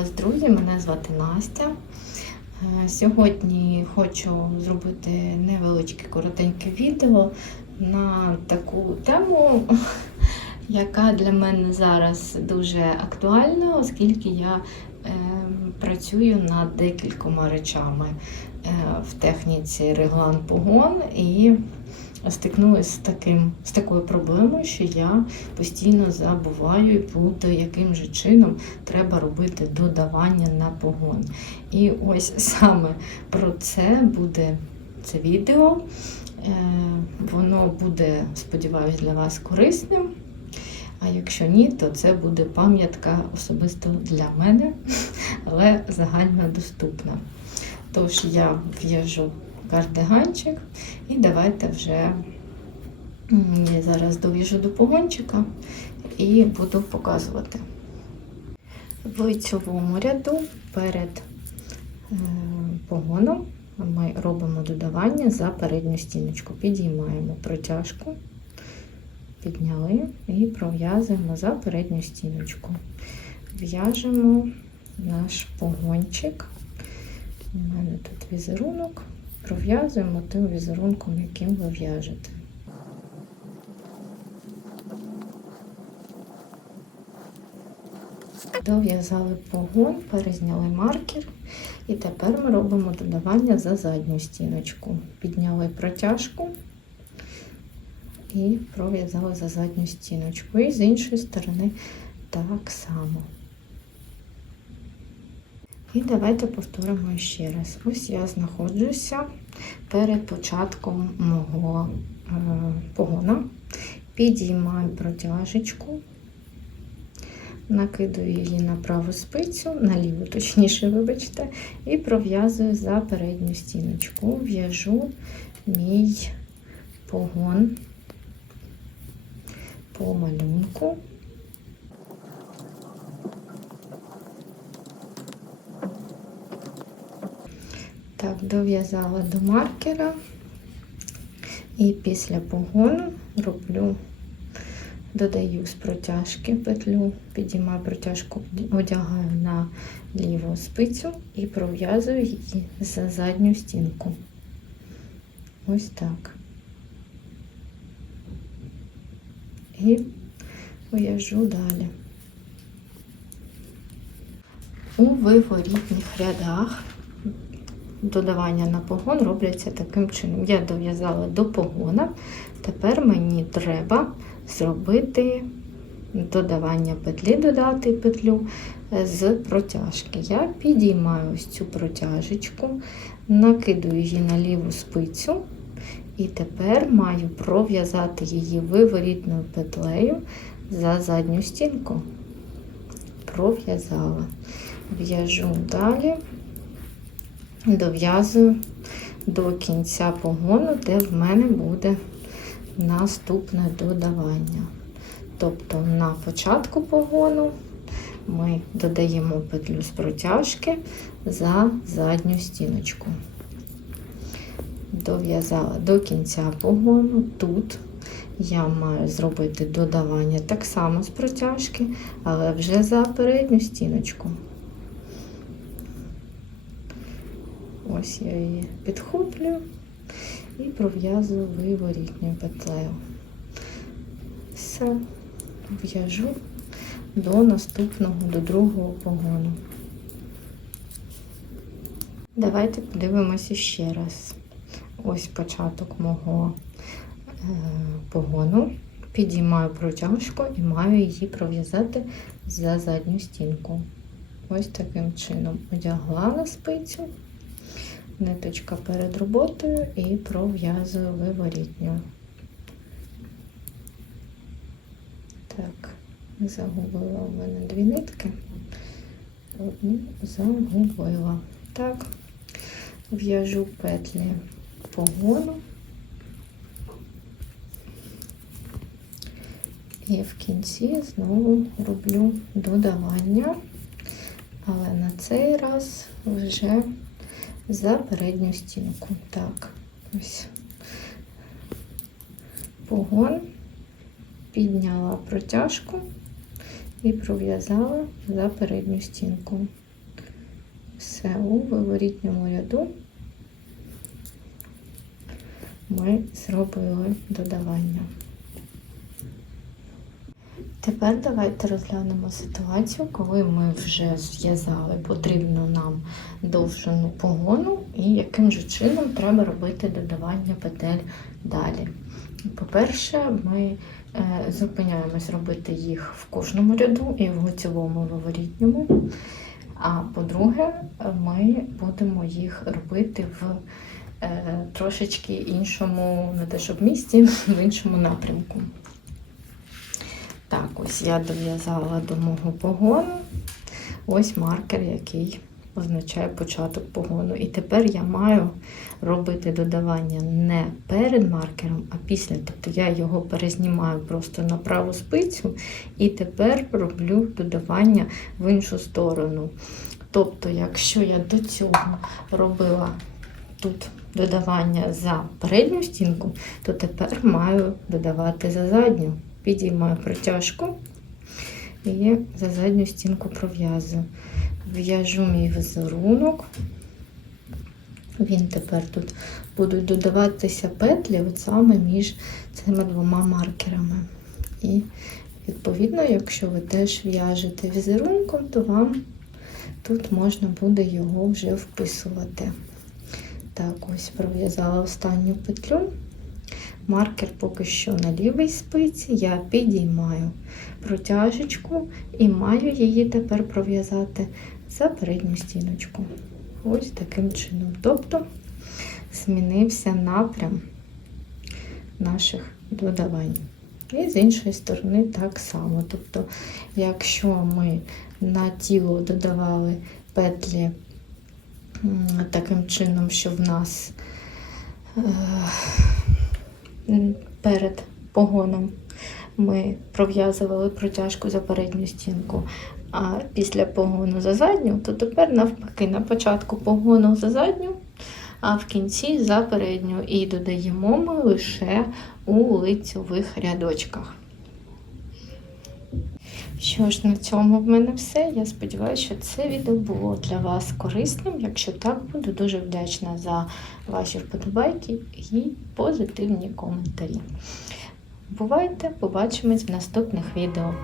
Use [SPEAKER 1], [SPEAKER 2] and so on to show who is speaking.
[SPEAKER 1] вас, друзі! Мене звати Настя. Е, Сьогодні хочу зробити невеличке коротеньке відео на таку тему, яка для мене зараз дуже актуальна, оскільки я е, працюю над декількома речами е, в техніці реглан погон і стикнулася з таким з такою проблемою, що я постійно забуваю і яким же чином треба робити додавання на погон. І ось саме про це буде це відео. Е, Воно буде, сподіваюся, для вас корисним. А якщо ні, то це буде пам'ятка особисто для мене, але загальнодоступна. Тож я в'яжу кардиганчик і давайте вже я зараз дов'яжу до погончика і буду показувати. В лицьовому ряду перед е, погоном ми робимо додавання за передню стіночку. Підіймаємо протяжку, підняли і пров'язуємо за передню стіночку. В'яжемо наш погончик. У мене тут візерунок. Пров'язуємо тим візерунком, яким ви в'яжете. Дов'язали погон, перезняли маркер. І тепер ми робимо додавання за задню стіночку. Підняли протяжку і пров'язали за задню стіночку. І з іншої сторони так само. І давайте повторимо ще раз. Ось я знаходжуся перед початком мого е, погона. Підіймаю протяжечку, накидаю її на праву спицю, на ліву, точніше, вибачте, і пров'язую за передню стіночку. В'яжу мій погон по малюнку. Так, дов'язала до маркера. І після погону роблю, додаю з протяжки петлю, підіймаю протяжку, одягаю на ліву спицю і пров'язую її за задню стінку. Ось так. І в'яжу далі. У виворітніх рядах додавання на погон робляться таким чином. Я дов'язала до погона, тепер мені треба зробити додавання петлі, додати петлю з протяжки. Я підіймаю ось цю протяжечку, накидую її на ліву спицю, і тепер маю пров'язати її виворітною петлею за задню стінку. Пров'язала. В'яжу далі дов'язую до кінця погону, де в мене буде наступне додавання. Тобто на початку погону ми додаємо петлю з протяжки за задню стіночку. Дов'язала до кінця погону. Тут я маю зробити додавання так само з протяжки, але вже за передню стіночку. Ось я її підхоплюю і пров'язую виворітню петлею. Все, в'яжу до наступного, до другого погону. Давайте подивимося ще раз. Ось початок мого е, погону. Підіймаю протяжку і маю її пров'язати за задню стінку. Ось таким чином одягла на спицю ниточка перед роботою і пров'язую виворітню. Так, загубила в мене дві нитки, одну загубила. Так, в'яжу петлі погону. І в кінці знову роблю додавання, але на цей раз вже за передню стінку. Так, ось погон, підняла протяжку і пров'язала за передню стінку. Все у виворітньому ряду ми зробили додавання. Тепер давайте розглянемо ситуацію, коли ми вже зв'язали потрібну нам довжину погону і яким же чином треба робити додавання петель далі. По-перше, ми е, зупиняємось робити їх в кожному ряду і в лицевому і виворітньому. А по-друге, ми будемо їх робити в е, трошечки іншому, не те щоб місці, в іншому напрямку. Ось я дов'язала до мого погону. Ось маркер, який означає початок погону. І тепер я маю робити додавання не перед маркером, а після. Тобто я його перезнімаю просто на праву спицю і тепер роблю додавання в іншу сторону. Тобто, якщо я до цього робила тут додавання за передню стінку, то тепер маю додавати за задню. Підіймаю протяжку і за задню стінку пров'язую. В'яжу мій візерунок. Він тепер тут будуть додаватися петлі от саме між цими двома маркерами. І, відповідно, якщо ви теж в'яжете візерунком, то вам тут можна буде його вже вписувати. Так, ось пров'язала останню петлю. Маркер поки що на лівій спиці, я підіймаю протяжечку і маю її тепер пров'язати за передню стіночку. Ось таким чином. Тобто змінився напрям наших додавань. І з іншої сторони так само. Тобто, якщо ми на тіло додавали петлі таким чином, що в нас е, перед погоном ми пров'язували протяжку за передню стінку, а після погону за задню, то тепер навпаки на початку погону за задню, а в кінці за передню. І додаємо ми лише у лицьових рядочках. Що ж, на цьому в мене все. Я сподіваюся, що це відео було для вас корисним. Якщо так, буду дуже вдячна за ваші вподобайки і позитивні коментарі. Бувайте, побачимось в наступних відео.